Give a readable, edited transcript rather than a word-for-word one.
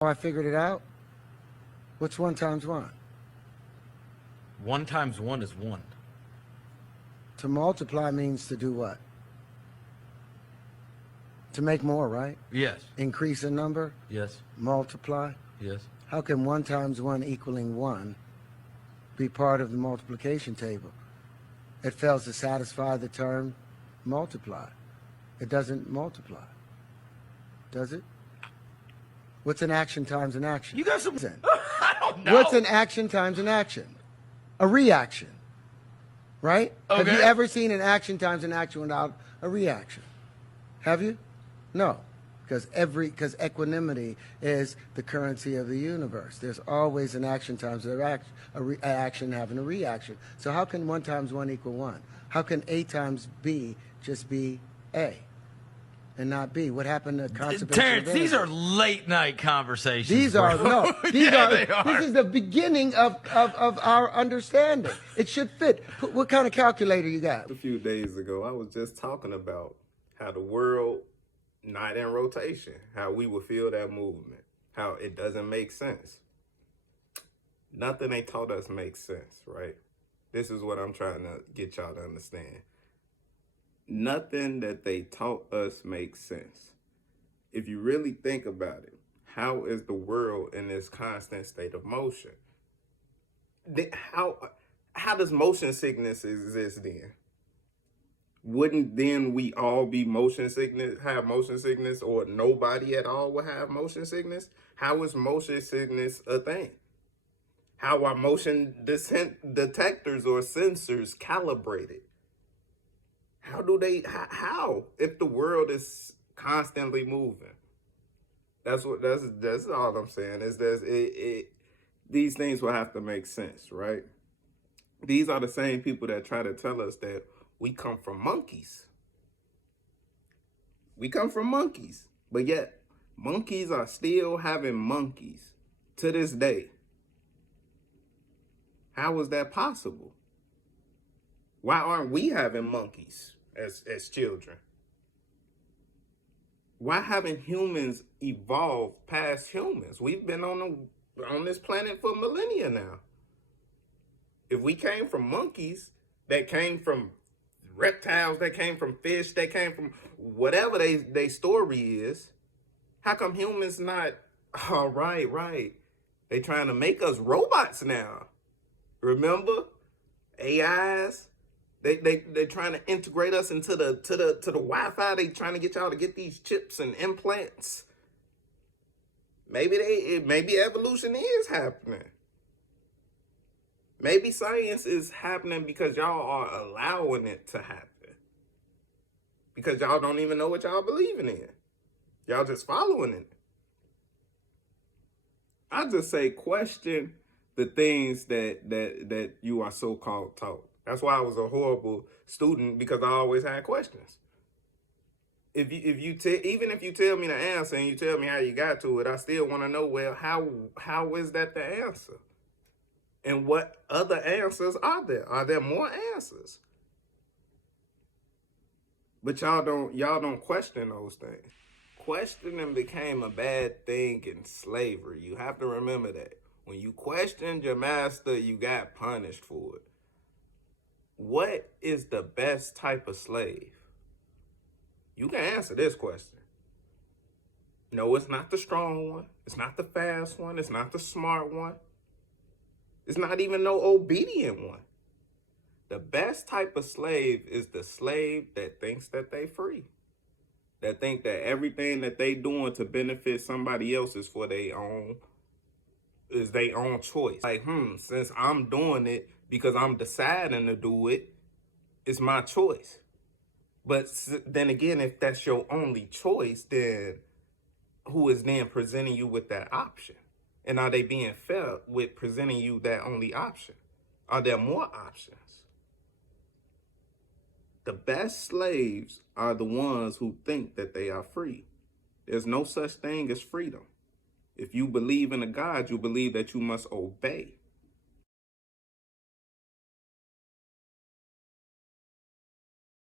Oh, I figured it out. What's 1 times 1? 1 times 1 is 1. To multiply means to do what? To make more, right? Yes. Increase a number, Yes. multiply. Yes. How can 1 times 1 equaling 1 be part of the multiplication table? It fails to satisfy the term multiply. It doesn't multiply, does it? What's an action times an action? You got some. Listen, I don't know. what's an action times an action? A reaction, right? Have you Okay. ever seen an action times an action without a reaction? Have you? No, because equanimity is the currency of the universe. There's always an action times an action having a reaction. So how can 1 times 1 equal 1? How can A times B just be A and not B? What happened to conservation Terrence, of these energy? are late night conversations. These are bro. no. These Yeah, are. they are. This is the beginning of our understanding. It should fit. What kind of calculator you got? A few days ago, I was just talking about how the world not in rotation, how we would feel that movement, how it doesn't make sense. Nothing they taught us makes sense, right? This is what I'm trying to get y'all to understand. Nothing that they taught us makes sense. If you really think about it, how is the world in this constant state of motion? How does motion sickness exist then? Wouldn't then we all be have motion sickness, or nobody at all would have motion sickness? How is motion sickness a thing? How are motion detectors or sensors calibrated? How if the world is constantly moving? That's all I'm saying is these things will have to make sense, right? These are the same people that try to tell us that we come from monkeys. We come from monkeys, but yet monkeys are still having monkeys to this day. How is that possible? Why aren't we having monkeys as children? Why haven't humans evolved past humans? We've been on this planet for millennia now. If we came from monkeys, that came from reptiles, that came from fish, that came from whatever they story is, how come humans not? Oh, right. They trying to make us robots now. Remember? AIs. They trying to integrate us into the Wi-Fi. They trying to get y'all to get these chips and implants. Maybe evolution is happening. Maybe science is happening because y'all are allowing it to happen. Because y'all don't even know what y'all believing in. Y'all just following it. I just say question the things that you are so-called taught. That's why I was a horrible student, because I always had questions. Even if you tell me the answer and you tell me how you got to it, I still want to know, well, how is that the answer? And what other answers are there? Are there more answers? But y'all don't question those things. Questioning became a bad thing in slavery. You have to remember that. When you questioned your master, you got punished for it. What is the best type of slave? You can answer this question. No, it's not the strong one. It's not the fast one. It's not the smart one. It's not even no obedient one. The best type of slave is the slave that thinks that they free. That think that everything that they doing to benefit somebody else is for their own choice. Like, since I'm doing it because I'm deciding to do it, it's my choice. But then again, if that's your only choice, then who is then presenting you with that option? And are they being fair with presenting you that only option? Are there more options? The best slaves are the ones who think that they are free. There's no such thing as freedom. If you believe in a God, you believe that you must obey.